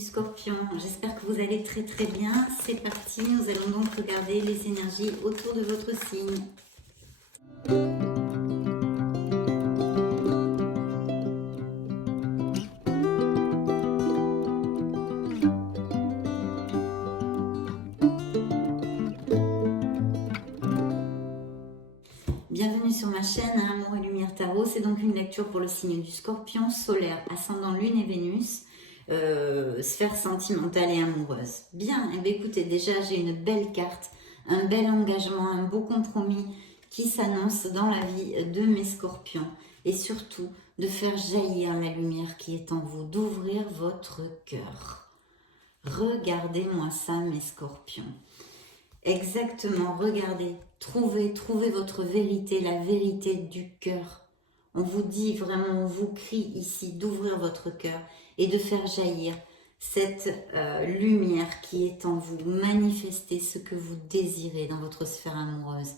du Scorpion, j'espère que vous allez très très bien. C'est parti, nous allons donc regarder les énergies autour de votre signe. Bienvenue sur ma chaîne Amour et Lumière Tarot. C'est donc une lecture pour le signe du Scorpion, solaire, ascendant Lune et Vénus, sphère sentimentale et amoureuse. Bien, et bien écoutez, déjà j'ai une belle carte, un bel engagement, un beau compromis qui s'annonce dans la vie de mes Scorpions. Et surtout, de faire jaillir la lumière qui est en vous, d'ouvrir votre cœur. Regardez-moi ça, mes Scorpions. Exactement, regardez, trouvez votre vérité, la vérité du cœur. On vous dit vraiment, on vous crie ici d'ouvrir votre cœur et de faire jaillir cette lumière qui est en vous. Manifestez ce que vous désirez dans votre sphère amoureuse.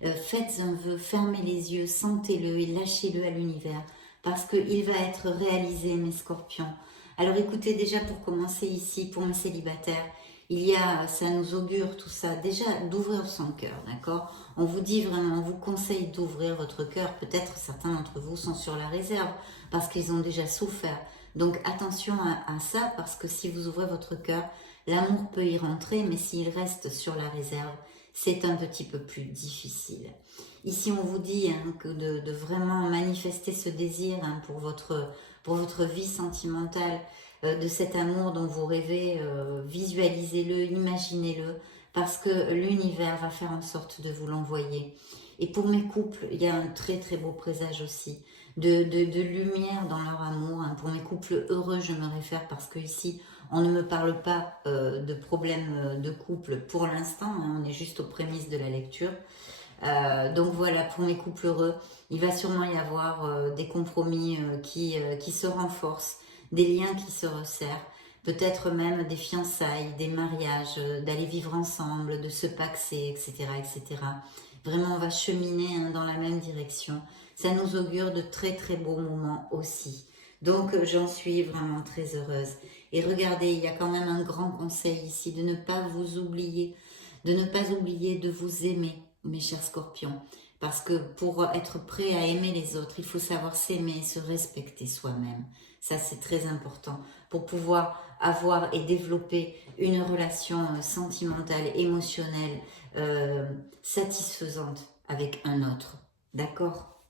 Faites un vœu, fermez les yeux, sentez-le et lâchez-le à l'univers parce qu'il va être réalisé, mes Scorpions. Alors écoutez, déjà pour commencer ici, pour mes célibataires, ça nous augure tout ça, déjà d'ouvrir son cœur, d'accord? On vous dit vraiment, on vous conseille d'ouvrir votre cœur. Peut-être certains d'entre vous sont sur la réserve parce qu'ils ont déjà souffert. Donc attention à ça, parce que si vous ouvrez votre cœur, l'amour peut y rentrer, mais s'il reste sur la réserve, c'est un petit peu plus difficile. Ici, on vous dit que de vraiment manifester ce désir pour votre vie sentimentale, de cet amour dont vous rêvez, visualisez-le, imaginez-le, parce que l'univers va faire en sorte de vous l'envoyer. Et pour mes couples, il y a un très très beau présage aussi, de lumière dans leur amour. Pour mes couples heureux, je me réfère, parce que ici, on ne me parle pas de problèmes de couple pour l'instant, on est juste aux prémices de la lecture. Donc voilà, pour mes couples heureux, il va sûrement y avoir des compromis qui se renforcent, des liens qui se resserrent, peut-être même des fiançailles, des mariages, d'aller vivre ensemble, de se paxer, etc., etc. Vraiment, on va cheminer dans la même direction. Ça nous augure de très très beaux moments aussi. Donc, j'en suis vraiment très heureuse. Et regardez, il y a quand même un grand conseil ici, de ne pas vous oublier, de vous aimer, mes chers Scorpions. Parce que pour être prêt à aimer les autres, il faut savoir s'aimer et se respecter soi-même. Ça, c'est très important pour pouvoir avoir et développer une relation sentimentale, émotionnelle, satisfaisante avec un autre. D'accord?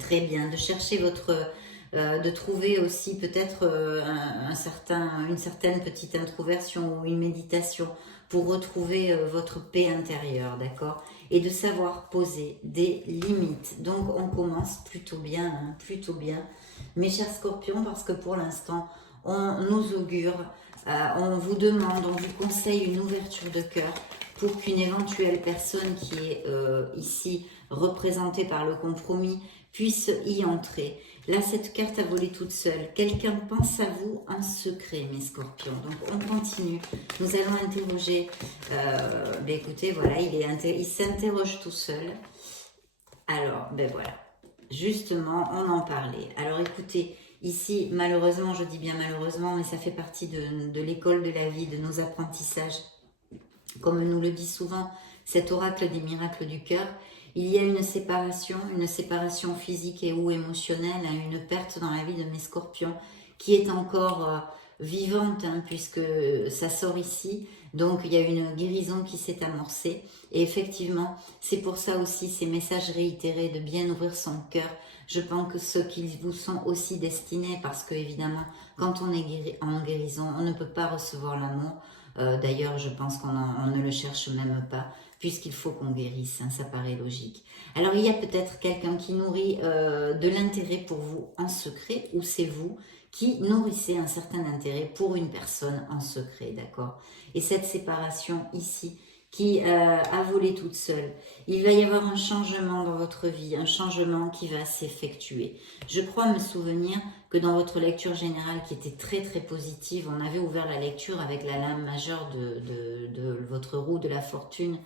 Très bien. De chercher de trouver aussi peut-être une certaine petite introversion ou une méditation pour retrouver votre paix intérieure, d'accord? Et de savoir poser des limites. Donc on commence plutôt bien, plutôt bien, mes chers Scorpions, parce que pour l'instant, on nous augure, on vous demande, on vous conseille une ouverture de cœur pour qu'une éventuelle personne qui est ici représentée par le compromis puisse y entrer. Là, cette carte a volé toute seule. Quelqu'un pense à vous en secret, mes Scorpions. Donc, on continue. Nous allons interroger. Écoutez, voilà, il s'interroge tout seul. Alors, voilà. Justement, on en parlait. Alors, écoutez, ici, malheureusement, je dis bien malheureusement, mais ça fait partie de l'école de la vie, de nos apprentissages. Comme nous le dit souvent cet oracle des miracles du cœur, il y a une séparation physique et ou émotionnelle, une perte dans la vie de mes Scorpions qui est encore vivante, puisque ça sort ici. Donc il y a une guérison qui s'est amorcée. Et effectivement, c'est pour ça aussi ces messages réitérés de bien ouvrir son cœur. Je pense que ceux qui vous sont aussi destinés, parce que évidemment, quand on est en guérison, on ne peut pas recevoir l'amour. D'ailleurs, je pense qu'on ne le cherche même pas, puisqu'il faut qu'on guérisse, ça paraît logique. Alors, il y a peut-être quelqu'un qui nourrit de l'intérêt pour vous en secret, ou c'est vous qui nourrissez un certain intérêt pour une personne en secret, d'accord? Et cette séparation ici, qui a volé toute seule, il va y avoir un changement dans votre vie, un changement qui va s'effectuer. Je crois me souvenir que dans votre lecture générale, qui était très très positive, on avait ouvert la lecture avec la lame majeure de votre roue de la fortune,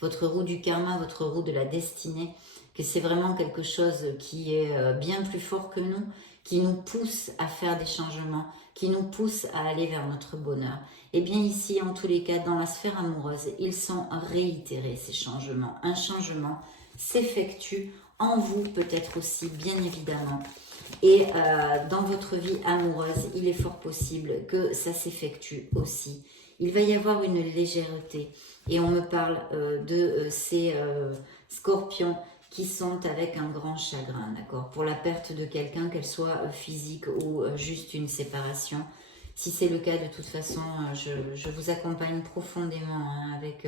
votre roue du karma, votre roue de la destinée, que c'est vraiment quelque chose qui est bien plus fort que nous, qui nous poussent à faire des changements, qui nous poussent à aller vers notre bonheur. Et bien ici, en tous les cas, dans la sphère amoureuse, ils sont réitérés, ces changements. Un changement s'effectue en vous, peut-être aussi, bien évidemment. Et dans votre vie amoureuse, il est fort possible que ça s'effectue aussi. Il va y avoir une légèreté. Et on me parle de ces scorpions qui sont avec un grand chagrin, d'accord? Pour la perte de quelqu'un, qu'elle soit physique ou juste une séparation. Si c'est le cas, de toute façon, je vous accompagne profondément hein, avec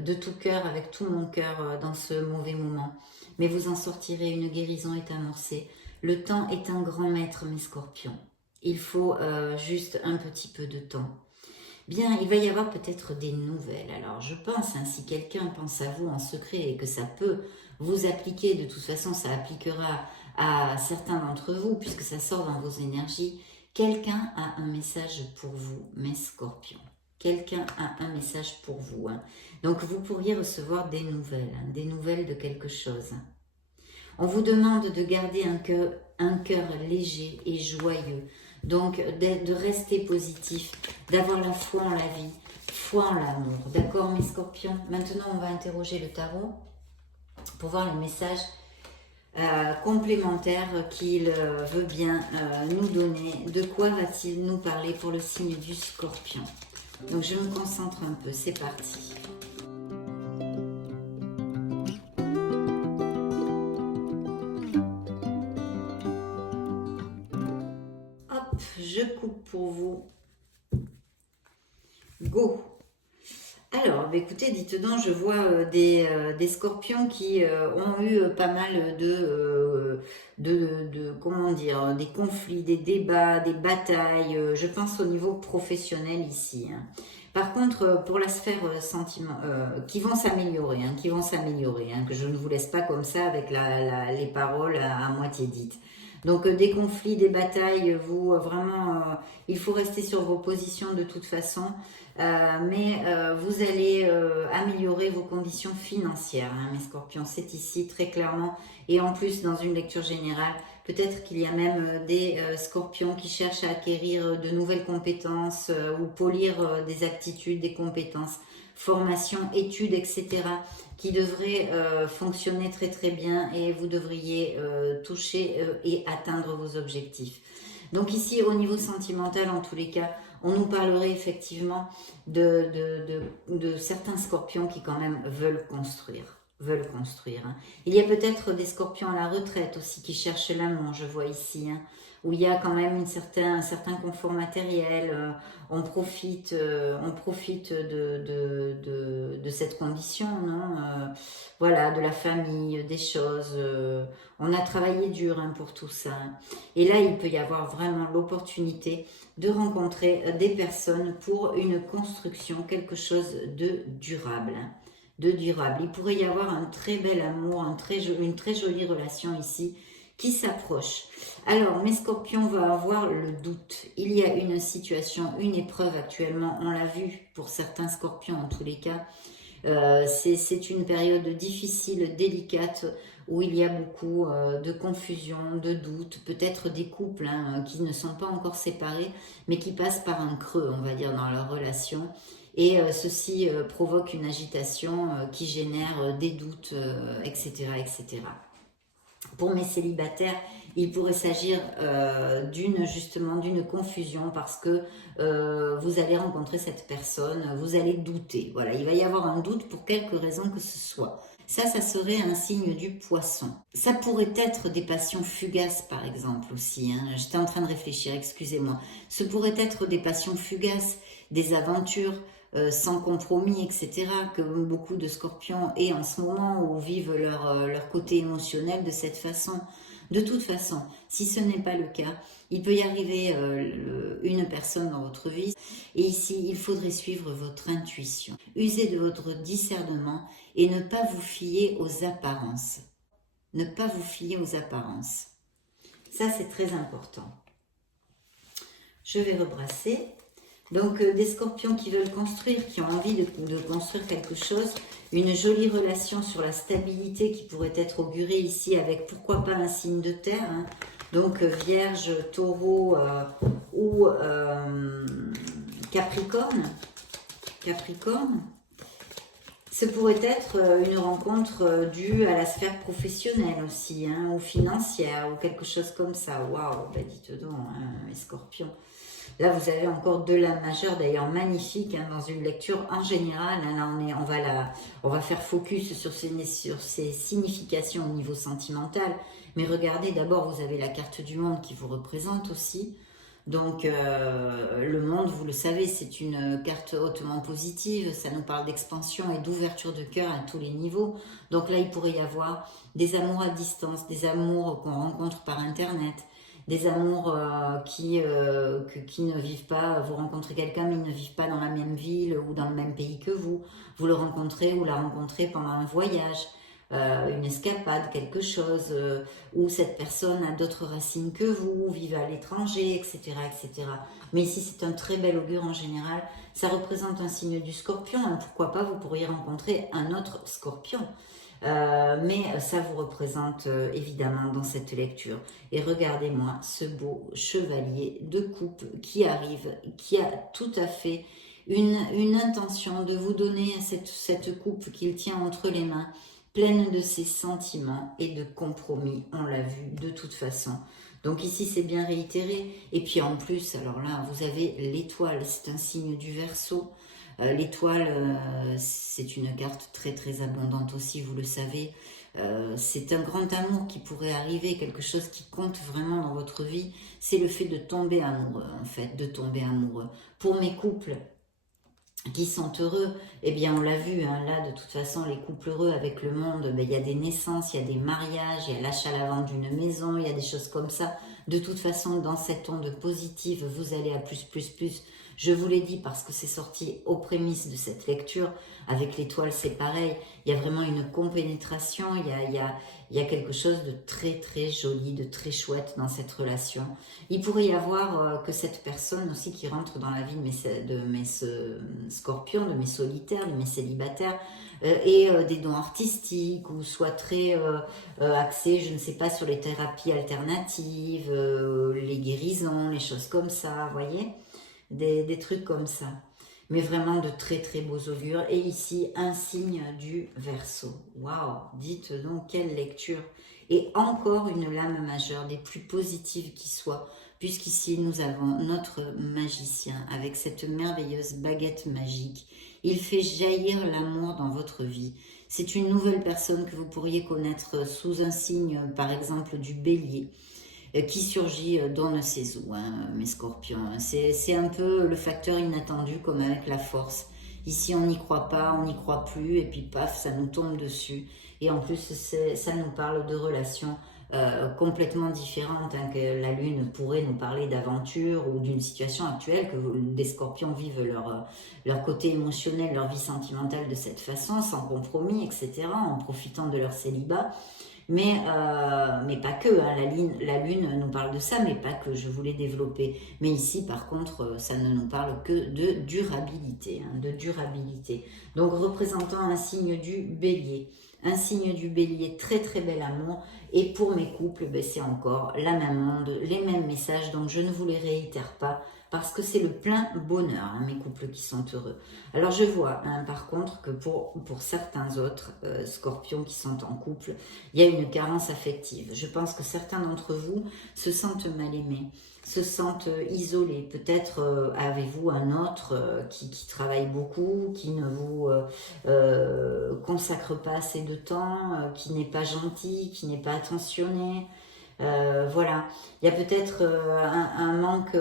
de tout cœur, avec tout mon cœur dans ce mauvais moment. Mais vous en sortirez, une guérison est amorcée. Le temps est un grand maître, mes scorpions. Il faut juste un petit peu de temps. Bien, il va y avoir peut-être des nouvelles. Alors, je pense, hein, si quelqu'un pense à vous en secret et que ça peut vous appliquer, de toute façon, ça appliquera à certains d'entre vous, puisque ça sort dans vos énergies. Quelqu'un a un message pour vous, mes scorpions. Quelqu'un a un message pour vous. Hein. Donc, vous pourriez recevoir des nouvelles de quelque chose. On vous demande de garder un cœur léger et joyeux. Donc, de rester positif, d'avoir la foi en la vie, foi en l'amour. D'accord, mes scorpions? Maintenant, on va interroger le tarot pour voir le message complémentaire qu'il veut bien nous donner. De quoi va-t-il nous parler pour le signe du scorpion? Donc, je me concentre un peu. C'est parti. Je coupe pour vous. Go. Alors, bah écoutez, dites donc, je vois des scorpions qui ont eu pas mal comment dire, des conflits, des débats, des batailles, je pense au niveau professionnel ici. Hein. Par contre, pour la sphère sentiment, qui vont s'améliorer, hein, que je ne vous laisse pas comme ça avec les paroles à moitié dites. Donc des conflits, des batailles, vous vraiment, il faut rester sur vos positions de toute façon, mais vous allez améliorer vos conditions financières, hein, mes scorpions, c'est ici très clairement, et en plus dans une lecture générale, peut-être qu'il y a même des scorpions qui cherchent à acquérir de nouvelles compétences ou polir des aptitudes, des compétences, formation, études, etc., qui devrait fonctionner très très bien et vous devriez toucher et atteindre vos objectifs. Donc ici, au niveau sentimental, en tous les cas, on nous parlerait effectivement de certains scorpions qui quand même veulent construire. Hein. Il y a peut-être des scorpions à la retraite aussi qui cherchent l'amour, je vois ici, hein, où il y a quand même un certain confort matériel, on profite de cette condition, non voilà, de la famille, des choses, on a travaillé dur hein, pour tout ça. Hein. Et là, il peut y avoir vraiment l'opportunité de rencontrer des personnes pour une construction, quelque chose de durable. Hein. Il pourrait y avoir un très bel amour, une très jolie relation ici qui s'approche. Alors, mes scorpions vont avoir le doute. Il y a une situation, une épreuve actuellement, on l'a vu pour certains scorpions en tous les cas. C'est une période difficile, délicate, où il y a beaucoup de confusion, de doute, peut-être des couples hein, qui ne sont pas encore séparés, mais qui passent par un creux, on va dire, dans leur relation. Et ceci provoque une agitation qui génère des doutes, etc., etc. Pour mes célibataires, il pourrait s'agir d'une confusion parce que vous allez rencontrer cette personne, vous allez douter. Voilà, il va y avoir un doute pour quelque raison que ce soit. Ça serait un signe du poisson. Ça pourrait être des passions fugaces, par exemple, aussi. Hein. J'étais en train de réfléchir, excusez-moi. Ce pourrait être des passions fugaces, des aventures sans compromis, etc., que beaucoup de scorpions aient en ce moment ou vivent leur côté émotionnel de cette façon. De toute façon, si ce n'est pas le cas, il peut y arriver une personne dans votre vie. Et ici, il faudrait suivre votre intuition. Usez de votre discernement et ne pas vous fier aux apparences. Ne pas vous fier aux apparences. Ça, c'est très important. Je vais rebrasser. Donc, des scorpions qui veulent construire, qui ont envie de construire quelque chose, une jolie relation sur la stabilité qui pourrait être augurée ici avec, pourquoi pas, un signe de terre, hein, Donc Vierge, Taureau ou Capricorne. Ce pourrait être une rencontre due à la sphère professionnelle aussi, hein, ou financière, ou quelque chose comme ça. Waouh, bah dites donc, hein, les scorpions. Là, vous avez encore deux lames majeures, d'ailleurs magnifiques, hein, dans une lecture en général. Hein, là, on va faire focus sur ces significations au niveau sentimental. Mais regardez, d'abord, vous avez la carte du monde qui vous représente aussi. Donc, le monde, vous le savez, c'est une carte hautement positive. Ça nous parle d'expansion et d'ouverture de cœur à tous les niveaux. Donc là, il pourrait y avoir des amours à distance, des amours qu'on rencontre par Internet, des amours qui ne vivent pas, vous rencontrez quelqu'un mais ils ne vivent pas dans la même ville ou dans le même pays que vous le rencontrez ou la rencontrez pendant un voyage, une escapade, quelque chose, où cette personne a d'autres racines que vous, vive à l'étranger, etc., etc. Mais ici c'est un très bel augure en général, ça représente un signe du scorpion, hein. Pourquoi pas, vous pourriez rencontrer un autre scorpion. Mais ça vous représente évidemment dans cette lecture. Et regardez-moi ce beau chevalier de coupe qui arrive, qui a tout à fait une intention de vous donner cette coupe qu'il tient entre les mains, pleine de ses sentiments et de compromis, on l'a vu de toute façon. Donc ici c'est bien réitéré. Et puis en plus, alors là, vous avez l'étoile, c'est un signe du Verseau. L'étoile, c'est une carte très très abondante aussi, vous le savez. C'est un grand amour qui pourrait arriver, quelque chose qui compte vraiment dans votre vie. C'est le fait de tomber amoureux, en fait, de tomber amoureux. Pour mes couples qui sont heureux, eh bien on l'a vu, hein, là de toute façon les couples heureux avec le monde, ben, il y a des naissances, il y a des mariages, il y a l'achat à la vente d'une maison, il y a des choses comme ça. De toute façon, dans cette onde positive, vous allez à plus, plus, plus. Je vous l'ai dit parce que c'est sorti aux prémices de cette lecture. Avec l'étoile, c'est pareil. Il y a vraiment une compénétration, il y a quelque chose de très, très joli, de très chouette dans cette relation. Il pourrait y avoir que cette personne aussi qui rentre dans la vie de mes scorpions, de mes solitaires, de mes célibataires, ait des dons artistiques ou soit très axé, je ne sais pas, sur les thérapies alternatives, les guérisons, les choses comme ça, vous voyez, des trucs comme ça. Mais vraiment de très très beaux augures. Et ici, un signe du Verseau. Waouh, dites donc quelle lecture. Et encore une lame majeure, des plus positives qui soient, puisqu'ici nous avons notre magicien avec cette merveilleuse baguette magique. Il fait jaillir l'amour dans votre vie. C'est une nouvelle personne que vous pourriez connaître sous un signe, par exemple, du Bélier, qui surgit d'on ne sait où, hein, mes scorpions. C'est un peu le facteur inattendu comme avec la force. Ici, on n'y croit pas, on n'y croit plus, et puis paf, ça nous tombe dessus. Et en plus, ça nous parle de relations complètement différentes, hein, que la Lune pourrait nous parler d'aventure ou d'une situation actuelle, que des scorpions vivent leur côté émotionnel, leur vie sentimentale de cette façon, sans compromis, etc., en profitant de leur célibat. Mais pas que, hein. La lune nous parle de ça, mais pas que, je voulais développer. Mais ici, par contre, ça ne nous parle que de durabilité, hein, de durabilité. Donc, représentant un signe du Bélier. Un signe du Bélier, très très bel amour. Et pour mes couples, ben, c'est encore la même onde, les mêmes messages, donc je ne vous les réitère pas, parce que c'est le plein bonheur, hein, mes couples qui sont heureux. Alors je vois, hein, par contre, que pour certains autres scorpions qui sont en couple, il y a une carence affective. Je pense que certains d'entre vous se sentent mal aimés, se sentent isolés. Peut-être avez-vous un autre qui travaille beaucoup, qui ne vous consacre pas assez de temps, qui n'est pas gentil, qui n'est pas attentionné. Voilà, il y a peut-être un manque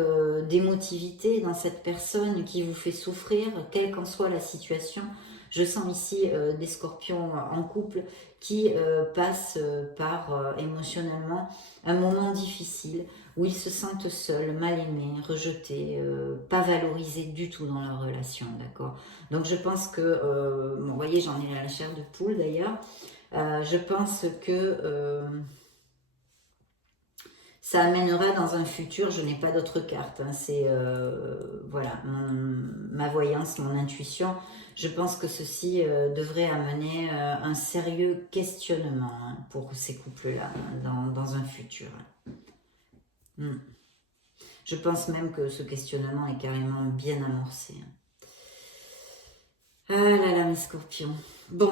d'émotivité dans cette personne qui vous fait souffrir, quelle qu'en soit la situation. Je sens ici des scorpions en couple qui passent par émotionnellement un moment difficile où ils se sentent seuls, mal aimés, rejetés, pas valorisés du tout dans leur relation, d'accord? Donc je pense que, bon, vous voyez, j'en ai la chair de poule d'ailleurs, je pense que ça amènera dans un futur, je n'ai pas d'autre carte, hein, c'est voilà, ma voyance, mon intuition. Je pense que ceci devrait amener un sérieux questionnement, hein, pour ces couples-là, hein, dans un futur. Je pense même que ce questionnement est carrément bien amorcé. Ah là là, mes scorpions. Bon,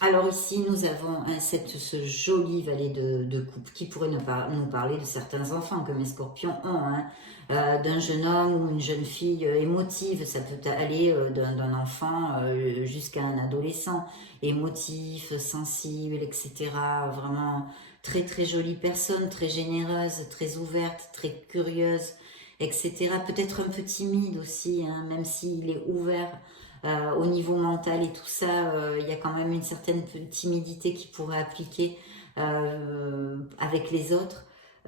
alors ici, nous avons ce joli valet de coupe qui pourrait nous parler de certains enfants que mes scorpions ont. Hein. D'un jeune homme ou une jeune fille émotive, ça peut aller d'un enfant jusqu'à un adolescent. Émotif, sensible, etc. Vraiment très très jolie personne, très généreuse, très ouverte, très curieuse, etc. Peut-être un peu timide aussi, hein, même s'il est ouvert. Au niveau mental et tout ça, il y a quand même une certaine timidité qui pourrait appliquer avec les autres,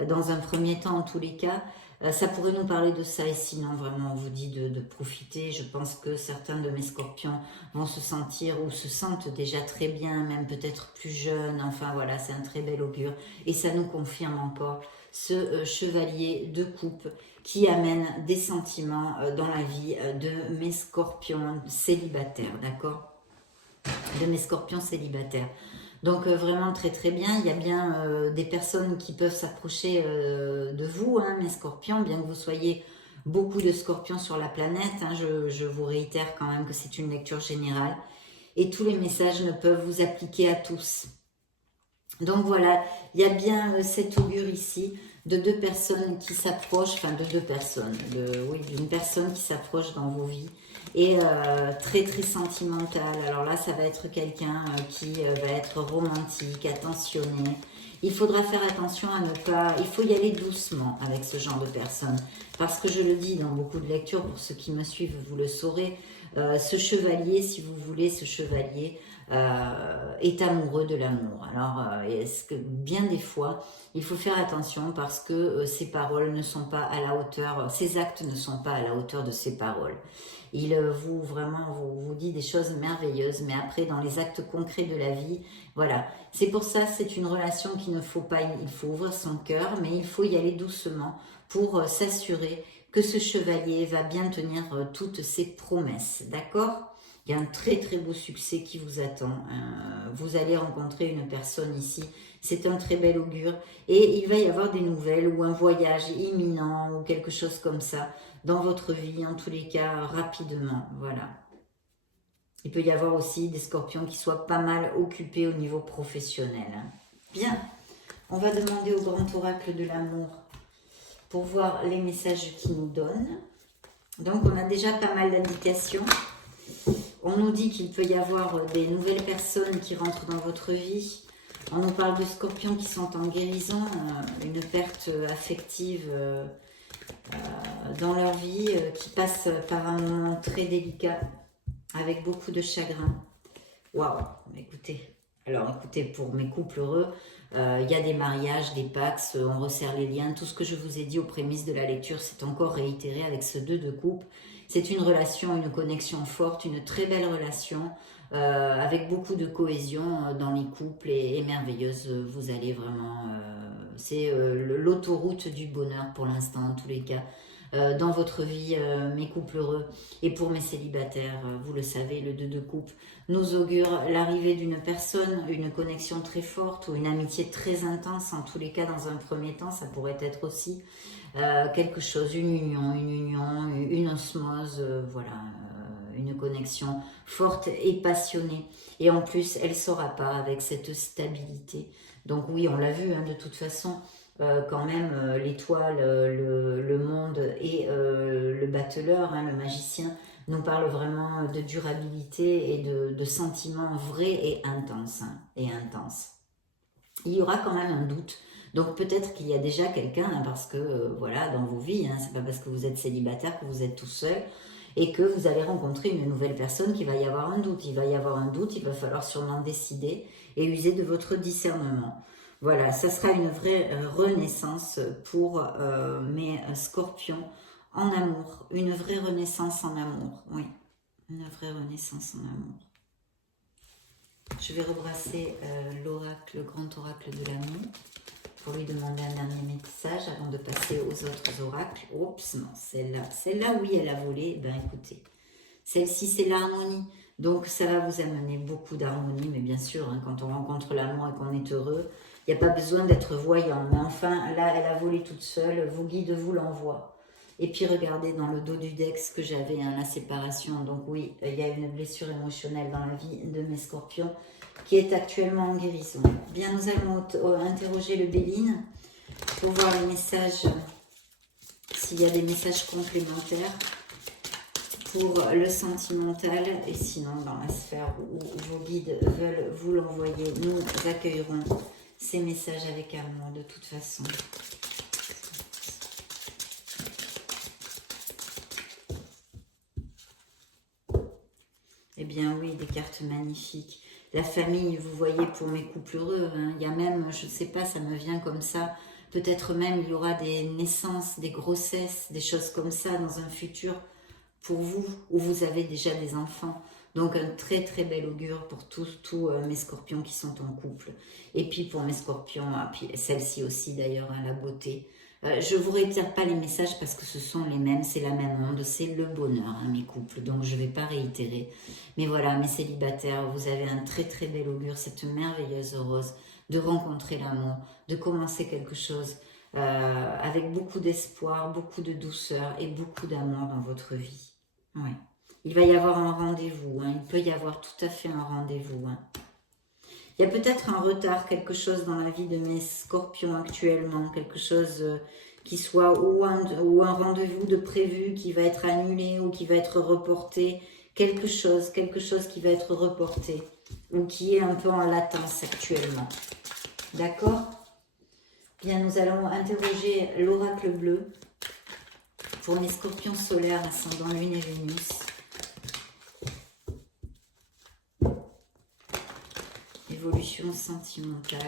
dans un premier temps en tous les cas. Ça pourrait nous parler de ça et sinon vraiment on vous dit de profiter. Je pense que certains de mes scorpions vont se sentir ou se sentent déjà très bien, même peut-être plus jeunes. Enfin voilà, c'est un très bel augure et ça nous confirme encore ce chevalier de coupe qui amène des sentiments dans la vie de mes scorpions célibataires, d'accord? De mes scorpions célibataires. Donc vraiment très très bien, il y a bien des personnes qui peuvent s'approcher de vous, hein, mes scorpions, bien que vous soyez beaucoup de scorpions sur la planète, hein, je vous réitère quand même que c'est une lecture générale, et tous les messages ne peuvent vous appliquer à tous. Donc voilà, il y a bien cet augure ici de deux personnes qui s'approchent, enfin de deux personnes, oui, d'une personne qui s'approche dans vos vies et très très sentimentale. Alors là, ça va être quelqu'un qui va être romantique, attentionné. Il faudra faire attention à ne pas... Il faut y aller doucement avec ce genre de personnes. Parce que je le dis dans beaucoup de lectures, pour ceux qui me suivent, vous le saurez, ce chevalier, si vous voulez, ce chevalier est amoureux de l'amour. Alors, est-ce que bien des fois, il faut faire attention parce que ses paroles ne sont pas à la hauteur, ses actes ne sont pas à la hauteur de ses paroles. Il vous dit des choses merveilleuses, mais après, dans les actes concrets de la vie, voilà. C'est pour ça, c'est une relation qu'il ne faut pas, il faut ouvrir son cœur, mais il faut y aller doucement pour s'assurer que ce chevalier va bien tenir toutes ses promesses, d'accord ? Il y a un très très beau succès qui vous attend. Vous allez rencontrer une personne ici. C'est un très bel augure. Et il va y avoir des nouvelles ou un voyage imminent ou quelque chose comme ça dans votre vie, en tous les cas, rapidement. Voilà. Il peut y avoir aussi des scorpions qui soient pas mal occupés au niveau professionnel. Bien. On va demander au grand oracle de l'amour pour voir les messages qu'il nous donne. Donc, on a déjà pas mal d'indications. On nous dit qu'il peut y avoir des nouvelles personnes qui rentrent dans votre vie. On nous parle de scorpions qui sont en guérison, une perte affective dans leur vie, qui passe par un moment très délicat, avec beaucoup de chagrin. Waouh, écoutez, pour mes couples heureux, il y a des mariages, des pax, on resserre les liens. Tout ce que je vous ai dit aux prémices de la lecture, c'est encore réitéré avec ce 2 de coupe. C'est une relation, une connexion forte, une très belle relation, avec beaucoup de cohésion dans les couples et merveilleuse. Vous allez vraiment... c'est l'autoroute du bonheur pour l'instant, en tous les cas. Dans votre vie, mes couples heureux. Et pour mes célibataires, vous le savez, le 2 de coupe nous augure l'arrivée d'une personne, une connexion très forte ou une amitié très intense. En tous les cas, dans un premier temps, ça pourrait être aussi quelque chose, une union, une osmose, voilà, une connexion forte et passionnée. Et en plus, elle ne saura pas avec cette stabilité. Donc oui, on l'a vu, hein, de toute façon, quand même, l'étoile, le monde et le battleur, hein, le magicien, nous parle vraiment de durabilité et de sentiments vrais et intenses. Hein, et intenses. Il y aura quand même un doute. Donc peut-être qu'il y a déjà quelqu'un, hein, parce que voilà, dans vos vies, hein, c'est pas parce que vous êtes célibataire que vous êtes tout seul et que vous allez rencontrer une nouvelle personne qu'il va y avoir un doute. Il va y avoir un doute, il va falloir sûrement décider et user de votre discernement. Voilà, ça sera une vraie renaissance pour mes scorpions en amour. Une vraie renaissance en amour, oui. Une vraie renaissance en amour. Je vais rebrasser l'oracle, le grand oracle de l'amour, pour lui demander un dernier message avant de passer aux autres oracles. Oups, non, celle-là, oui, elle a volé. Ben écoutez, celle-ci, c'est l'harmonie. Donc ça va vous amener beaucoup d'harmonie, mais bien sûr, hein, quand on rencontre l'amour et qu'on est heureux, il n'y a pas besoin d'être voyant. Mais enfin, là, elle a volé toute seule, vos guides vous l'envoient. Et puis regardez dans le dos du deck ce que j'avais, hein, la séparation. Donc oui, il y a une blessure émotionnelle dans la vie de mes scorpions qui est actuellement en guérison. Bien, nous allons interroger le Béline pour voir les messages, s'il y a des messages complémentaires pour le sentimental. Et sinon, dans la sphère où vos guides veulent vous l'envoyer, nous accueillerons ces messages avec amour de toute façon. Eh bien oui, des cartes magnifiques. La famille, vous voyez, pour mes couples heureux, hein, il y a même, je ne sais pas, ça me vient comme ça, peut-être même il y aura des naissances, des grossesses, des choses comme ça dans un futur pour vous, où vous avez déjà des enfants. Donc un très très bel augure pour tous mes scorpions qui sont en couple. Et puis pour mes scorpions, puis celle-ci aussi d'ailleurs, hein, la beauté. Je ne vous réitère pas les messages parce que ce sont les mêmes, c'est la même onde, c'est le bonheur, hein, mes couples. Donc je ne vais pas réitérer. Mais voilà, mes célibataires, vous avez un très très bel augure, cette merveilleuse rose, de rencontrer l'amour, de commencer quelque chose avec beaucoup d'espoir, beaucoup de douceur et beaucoup d'amour dans votre vie. Oui. Il va y avoir un rendez-vous, hein. Il peut y avoir tout à fait un rendez-vous. Hein. Il y a peut-être un retard, quelque chose dans la vie de mes scorpions actuellement, quelque chose qui soit ou un rendez-vous de prévu qui va être annulé ou qui va être reporté, quelque chose qui va être reporté ou qui est un peu en latence actuellement. D'accord? Bien, nous allons interroger l'oracle bleu pour mes scorpions solaires, ascendant Lune et Vénus. Évolution sentimentale.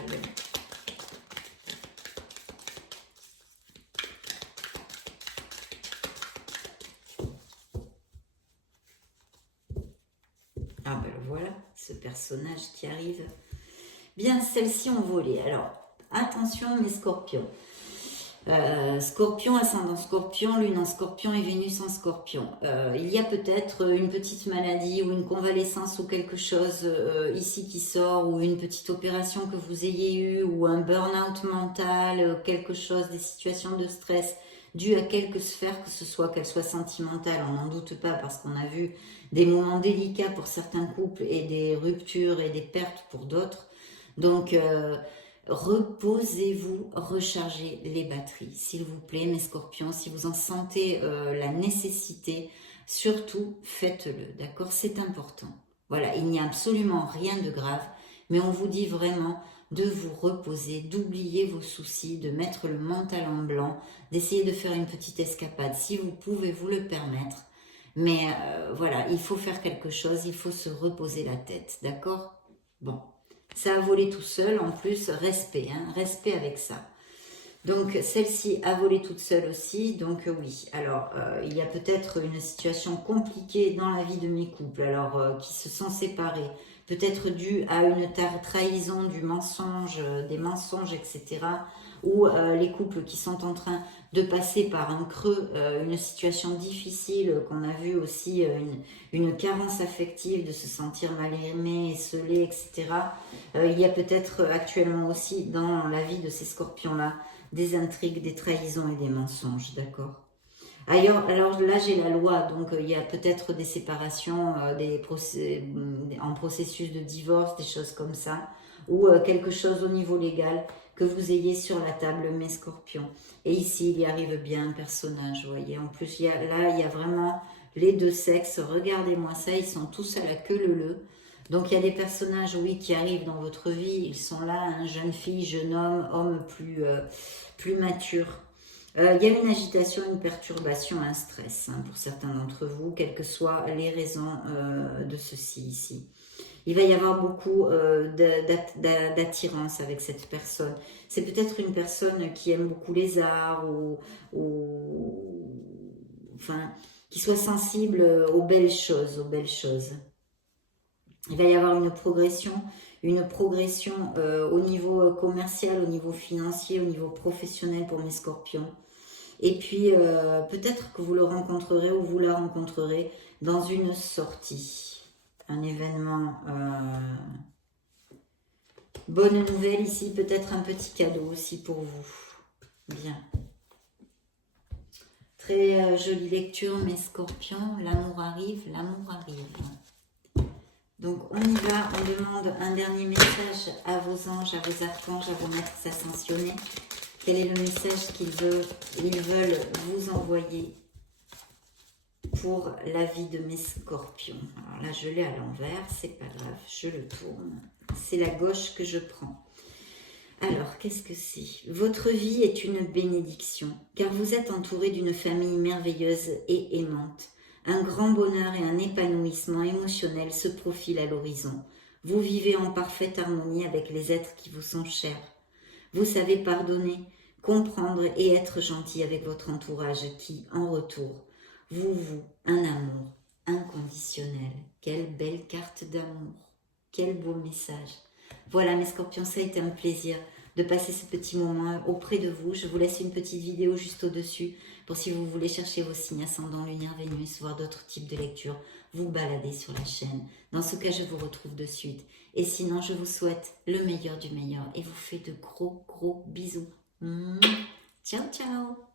Ah ben voilà, ce personnage qui arrive. Bien, celles-ci ont volé. Alors, attention mes scorpions. Scorpion, ascendant Scorpion, Lune en Scorpion et Vénus en Scorpion. Il y a peut-être une petite maladie ou une convalescence ou quelque chose ici qui sort, ou une petite opération que vous ayez eue, ou un burn-out mental, quelque chose, des situations de stress dues à quelque sphère que ce soit, qu'elle soit sentimentale, on n'en doute pas parce qu'on a vu des moments délicats pour certains couples et des ruptures et des pertes pour d'autres. Donc, reposez-vous, rechargez les batteries, s'il vous plaît, mes scorpions. Si vous en sentez la nécessité, surtout faites-le, d'accord? C'est important. Voilà, il n'y a absolument rien de grave, mais on vous dit vraiment de vous reposer, d'oublier vos soucis, de mettre le mental en blanc, d'essayer de faire une petite escapade, si vous pouvez vous le permettre. Mais voilà, il faut faire quelque chose, il faut se reposer la tête, d'accord? Bon. Ça a volé tout seul, en plus, respect, hein, respect avec ça. Donc, celle-ci a volé toute seule aussi, donc oui. Alors, il y a peut-être une situation compliquée dans la vie de mes couples, alors qui se sont séparés, peut-être dû à une trahison, du mensonge, des mensonges, etc. Ou les couples qui sont en train de passer par un creux, une situation difficile, qu'on a vu aussi, une carence affective, de se sentir mal aimé, esselé, etc. Il y a peut-être actuellement aussi dans la vie de ces scorpions-là des intrigues, des trahisons et des mensonges, d'accord? Alors là, j'ai la loi, donc il y a peut-être des séparations, en processus de divorce, des choses comme ça, ou quelque chose au niveau légal que vous ayez sur la table, mes scorpions. Et ici, il y arrive bien un personnage, vous voyez. En plus, il y a vraiment les deux sexes. Regardez-moi ça, ils sont tous à la queue leu-leu. Donc, il y a des personnages, oui, qui arrivent dans votre vie. Ils sont là, hein, jeune fille, jeune homme, homme plus mature. Il y a une agitation, une perturbation, un stress, hein, pour certains d'entre vous, quelles que soient les raisons de ceci ici. Il va y avoir beaucoup d'attirance avec cette personne. C'est peut-être une personne qui aime beaucoup les arts enfin, qui soit sensible aux belles choses, Il va y avoir une progression au niveau commercial, au niveau financier, au niveau professionnel pour mes scorpions. Et puis, peut-être que vous le rencontrerez ou vous la rencontrerez dans une sortie. un événement, bonne nouvelle ici, peut-être un petit cadeau aussi pour vous. Bien. Très jolie lecture, mes scorpions. L'amour arrive, l'amour arrive. Donc on y va, on demande un dernier message à vos anges, à vos archanges, à vos maîtres ascensionnés. Quel est le message qu'ils veulent vous envoyer pour la vie de mes scorpions? Alors là, je l'ai à l'envers, c'est pas grave, je le tourne. C'est la gauche que je prends. Alors, qu'est-ce que c'est? Votre vie est une bénédiction, car vous êtes entouré d'une famille merveilleuse et aimante. Un grand bonheur et un épanouissement émotionnel se profilent à l'horizon. Vous vivez en parfaite harmonie avec les êtres qui vous sont chers. Vous savez pardonner, comprendre et être gentil avec votre entourage qui, en retour, vous un amour inconditionnel. Quelle belle carte d'amour, quel beau message. Voilà mes scorpions, ça a été un plaisir de passer ce petit moment auprès de vous. Je vous laisse une petite vidéo juste au-dessus pour si vous voulez chercher vos signes ascendant, lunaire, Vénus, voir d'autres types de lectures, vous baladez sur la chaîne. Dans ce cas, je vous retrouve de suite. Et sinon, je vous souhaite le meilleur du meilleur et vous fais de gros bisous. Ciao, ciao.